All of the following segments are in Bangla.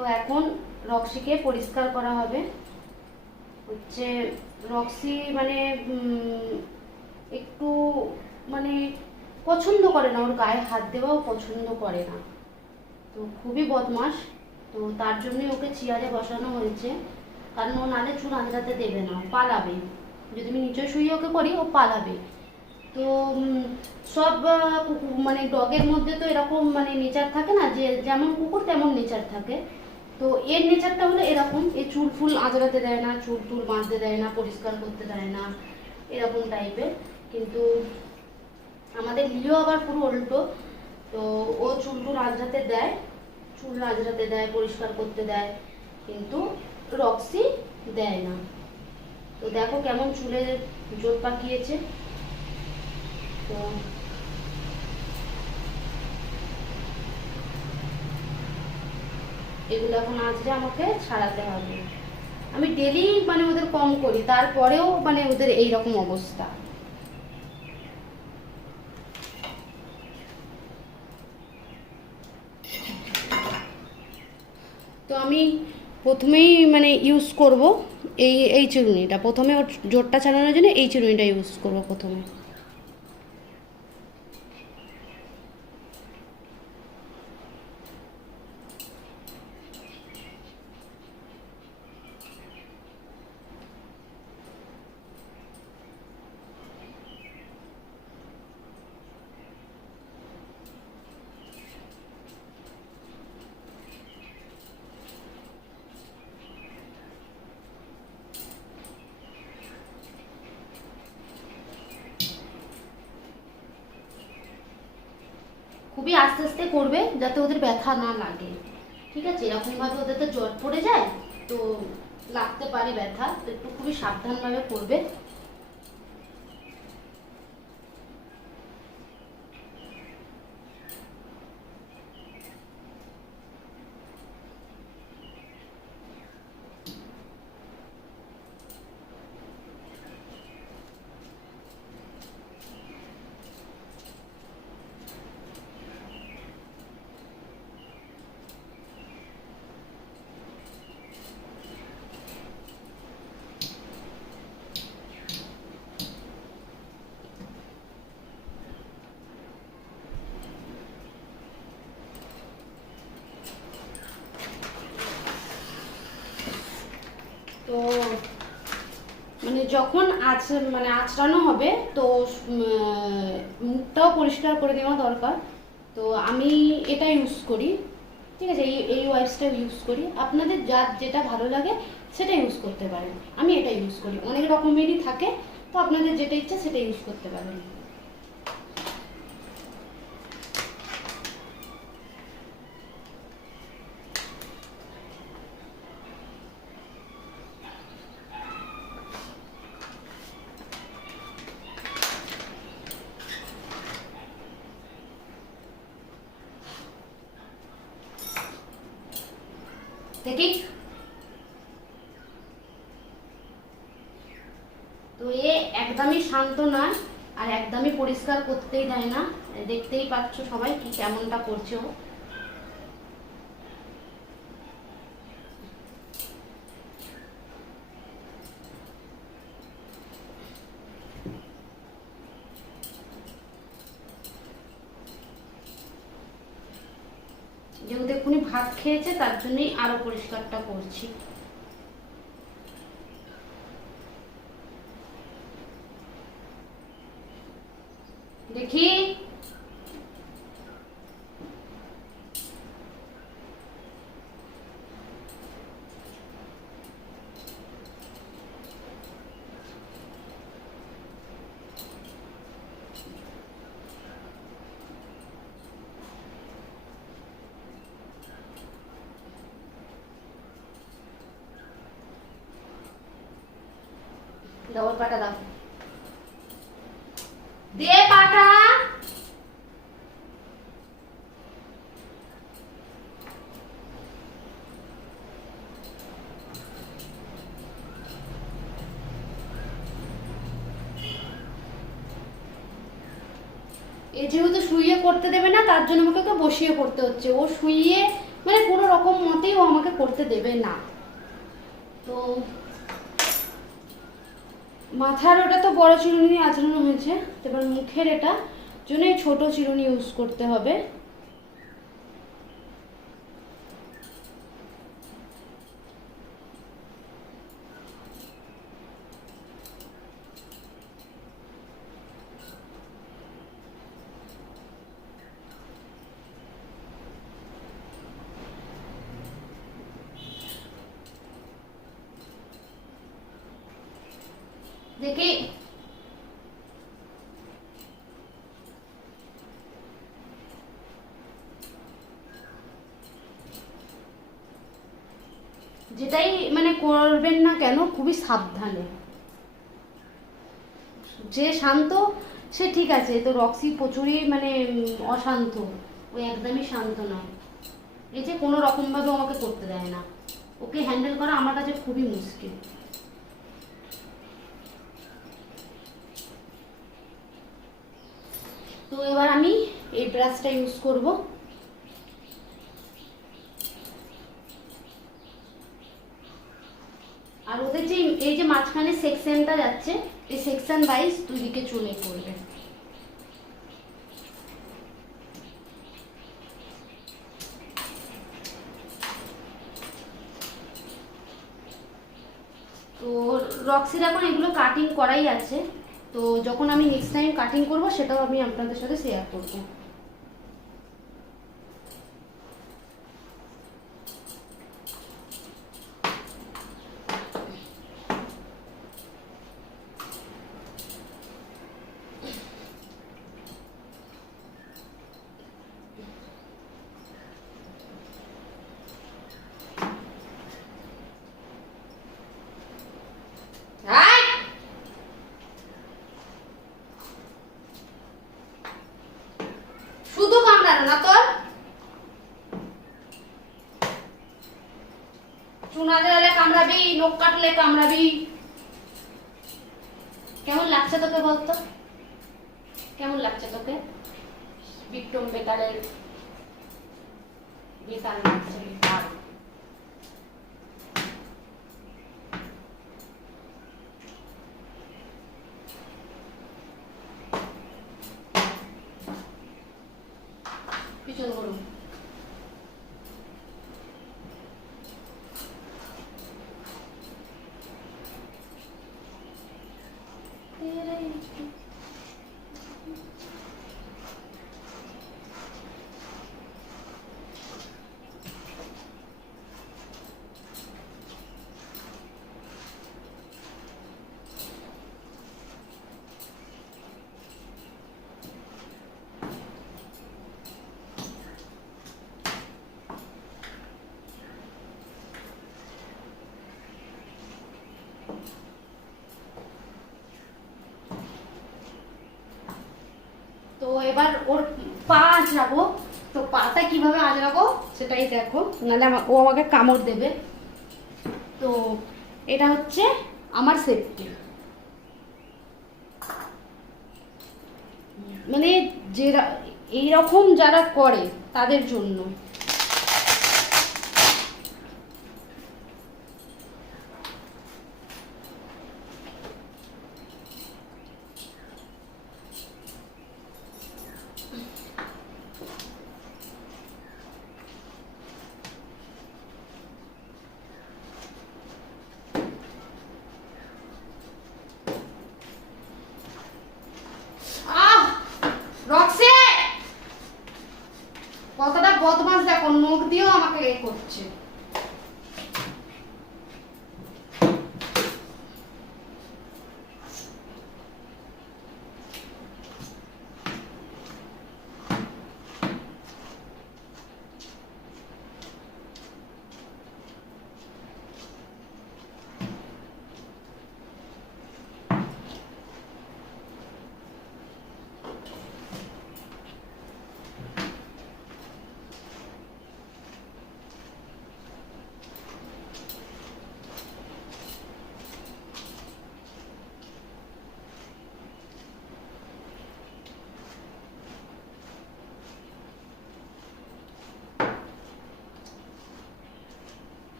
তো এখন রক্সিকে পরিষ্কার করা হবে। হচ্ছে রক্সি মানে একটু মানে পছন্দ করে না, ওর গায়ে হাত দেওয়াও পছন্দ করে না, তো খুবই বদমাস। তো তার জন্যই ওকে চেয়ারে বসানো হয়েছে, কারণ ও নালে চুল আঁচড়াতে দেবে না, পালাবে। যদি আমি নিচে শুয়ে ওকে করি ও পালাবে। তো সব মানে ডগের মধ্যে তো এরকম মানে নেচার থাকে না, যে যেমন কুকুর তেমন নেচার থাকে। তো এর নেচারটা হলো এরকম, এ চুল ফুল আঁচড়াতে দেয় না, চুল টুল বাঁধতে দেয় না, পরিষ্কার করতে দেয় না, এরকম টাইপের। কিন্তু আমাদের লিও আবার পুরো উল্টো। তো ও চুল টুল আঁচড়াতে দেয়, চুল আঁচড়াতে দেয়, পরিষ্কার করতে দেয়, কিন্তু রক্সি দেয় না। তো দেখো কেমন চুলে জোট পাকিয়েছে। তো এগুলো এখন আঁচড়ে আমাকে ছাড়াতে হবে। আমি ডেলি মানে ওদের কম করি, তারপরেও মানে ওদের এই রকম অবস্থা। তো আমি প্রথমেই মানে ইউজ করব এই এই চিরুনিটা, প্রথমে ওর জোরটা ছাড়ানোর জন্য এই চিরুনিটা ইউজ করব প্রথমে। খুবই আস্তে আস্তে করবে যাতে ওদের ব্যথা না লাগে, ঠিক আছে? এরকমভাবে ওদের তো জট পড়ে যায়, তো লাগতে পারে ব্যথা, তো একটু খুবই সাবধানভাবে করবে। তো মানে যখন মানে আঁচড়ানো হবে তো মুখটাও পরিষ্কার করে নেওয়া দরকার। তো আমি এটা ইউজ করি, ঠিক আছে? এই ওয়াইপসটা ইউজ করি, আপনাদের যার যেটা ভালো লাগে সেটা ইউজ করতে পারেন। আমি এটা ইউজ করি, অনেক রকমেরই থাকে, তো আপনাদের যেটা ইচ্ছা সেটা ইউজ করতে পারেন। দেখি, তো এ একদমই শান্ত নয়, আর একদমই পরিষ্কার করতেই দেয় না, দেখতেই পাচ্ছ সবাই কি কেমনটা করছে ও। যেহেতু এক্ষুনি ভাত খেয়েছে তার জন্যই আরো পরিষ্কারটা করছি। দেখি, দাও ওর পাটা দাও, দে পাটা। এ যেহেতু শুইয়ে করতে দেবে না, তার জন্য আমাকে ওকে বসিয়ে করতে হচ্ছে। ও শুইয়ে মানে কোনো রকম মতেই ও আমাকে করতে দেবে না। তো মাথার ওটা তো বড় চিরুনি আঁচড়ানো হয়েছে, এবার মুখের এটা জন্য ছোট চিরুনি ইউজ করতে হবে। দেখি যেটাই মানে করবেন না কেন খুবই সাবধানে। যে শান্ত সে ঠিক আছে, তো রক্সি প্রচুরই মানে অশান্ত, ওই একদমই শান্ত নয়। এই যে কোনো রকমভাবে আমাকে করতে দেয় না, ওকে হ্যান্ডেল করা আমার কাছে খুবই মুশকিল। তো এবার আমি এই ব্রাশটা ইউজ করব। আর ওদের যে এই যে মাঝখানে সেকশনটা যাচ্ছে, এই সেকশন ওয়াইজ দুই দিকে চুলে পড়বে। তো রক্সির এখন এগুলো কাটিং করাই আছে, তো যখন আমি নেক্সট টাইম কাটিং করব সেটাও আমি আপনাদের সাথে শেয়ার করব। শুধু কামড়ানো না তোর, চুনা দেওয়ালে কামড়াবি, নখ কাটলে কামড়াবি। কেমন লাগছে তোকে বলতো, কেমন লাগছে তোকে? বিক্রম বেতালের বেতাল লাগছে, বেতাল। পিছন করুন। তো এবার ওর পা আঁচড়াবো, তো পাটা কিভাবে আঁচড়াবো সেটাই দেখো, নাহলে ও আমাকে কামড় দেবে। তো এটা হচ্ছে আমার সেফটি, মানে যে এইরকম যারা করে তাদের জন্য। কতটা বদমাস দেখো, নখ দিয়েও আমাকে এ করছে।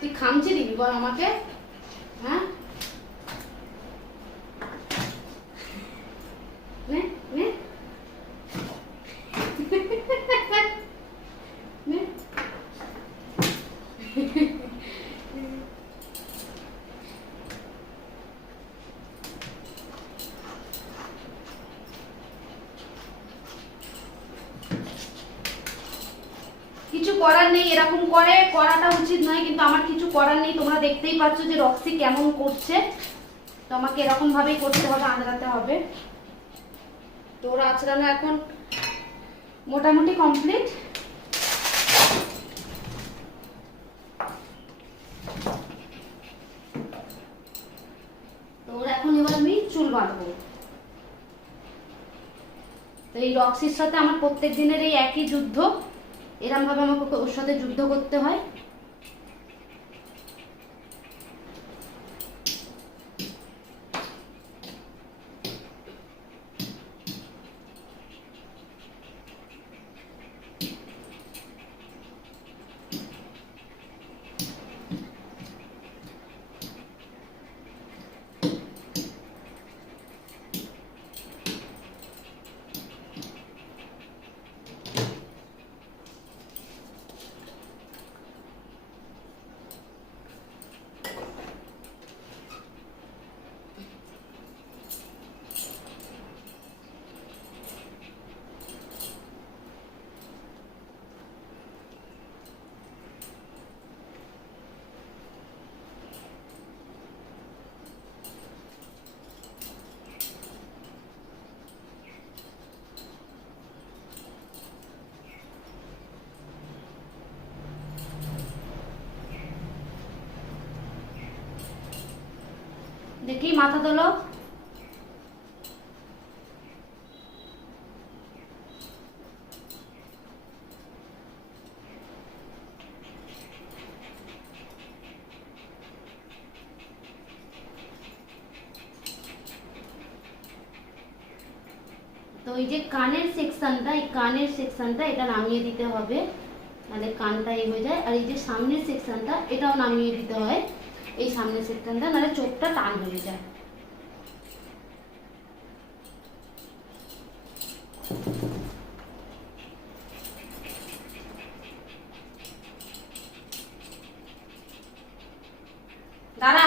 তুই খামচি দিবি বল আমাকে? হ্যাঁ, নে নে নে। কিছু করার নেই, এরকম করাটা উচিত নয়, কিন্তু আমার কিছু করার নেই। তোমরা দেখতেই পাচ্ছ যে রক্সি কেমন করছে, তো আমাকে এরকম ভাবেই করতে হবে, আঁচড়াতে হবে। তো ওর আঁচড়ানো এখন মোটামুটি কমপ্লিট। তো ওর এখন এবার আমি চুল বাঁধবো। তো এই রক্সির সাথে আমার প্রত্যেক দিনের এই একই যুদ্ধ, এরম ভাবে আমাকে ওর সাথে যুদ্ধ করতে হয়। দেখি মাথা তোলো। তো এই যে কানের সেকশনটা, এই কানের সেকশনটা এটা নামিয়ে দিতে হবে, মানে কানটা এই হয়ে যায়। আর এই যে সামনের সেকশনটা এটাও নামিয়ে দিতে হয়, এই সামনের সেকশনটা, নাহলে চোখটা টান হয়ে যায়। দাঁড়া।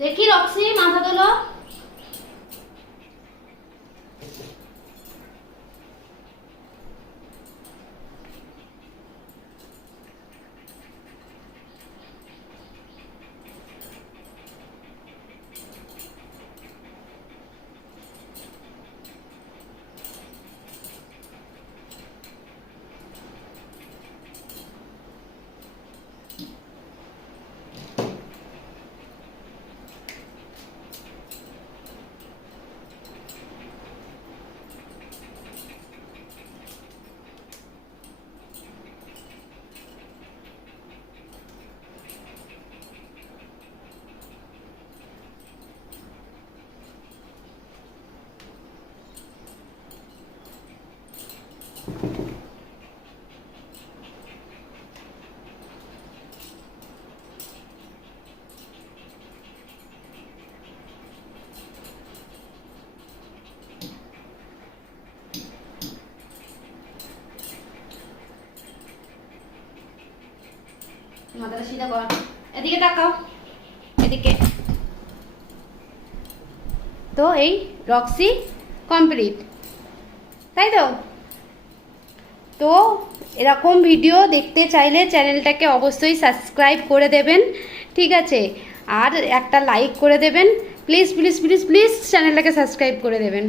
দেখি রক্সি মাথা তোলো। মাথাটা সিধা কর, এদিকে তাকাও, এদিকে। তো এই রক্সি কমপ্লিট, তাই তো? তো এরকম ভিডিও দেখতে চাইলে চ্যানেলটাকে অবশ্যই সাবস্ক্রাইব করে দেবেন, ঠিক আছে? আর একটা লাইক করে দেবেন। প্লিজ প্লিজ প্লিজ প্লিজ চ্যানেলটাকে সাবস্ক্রাইব করে দেবেন।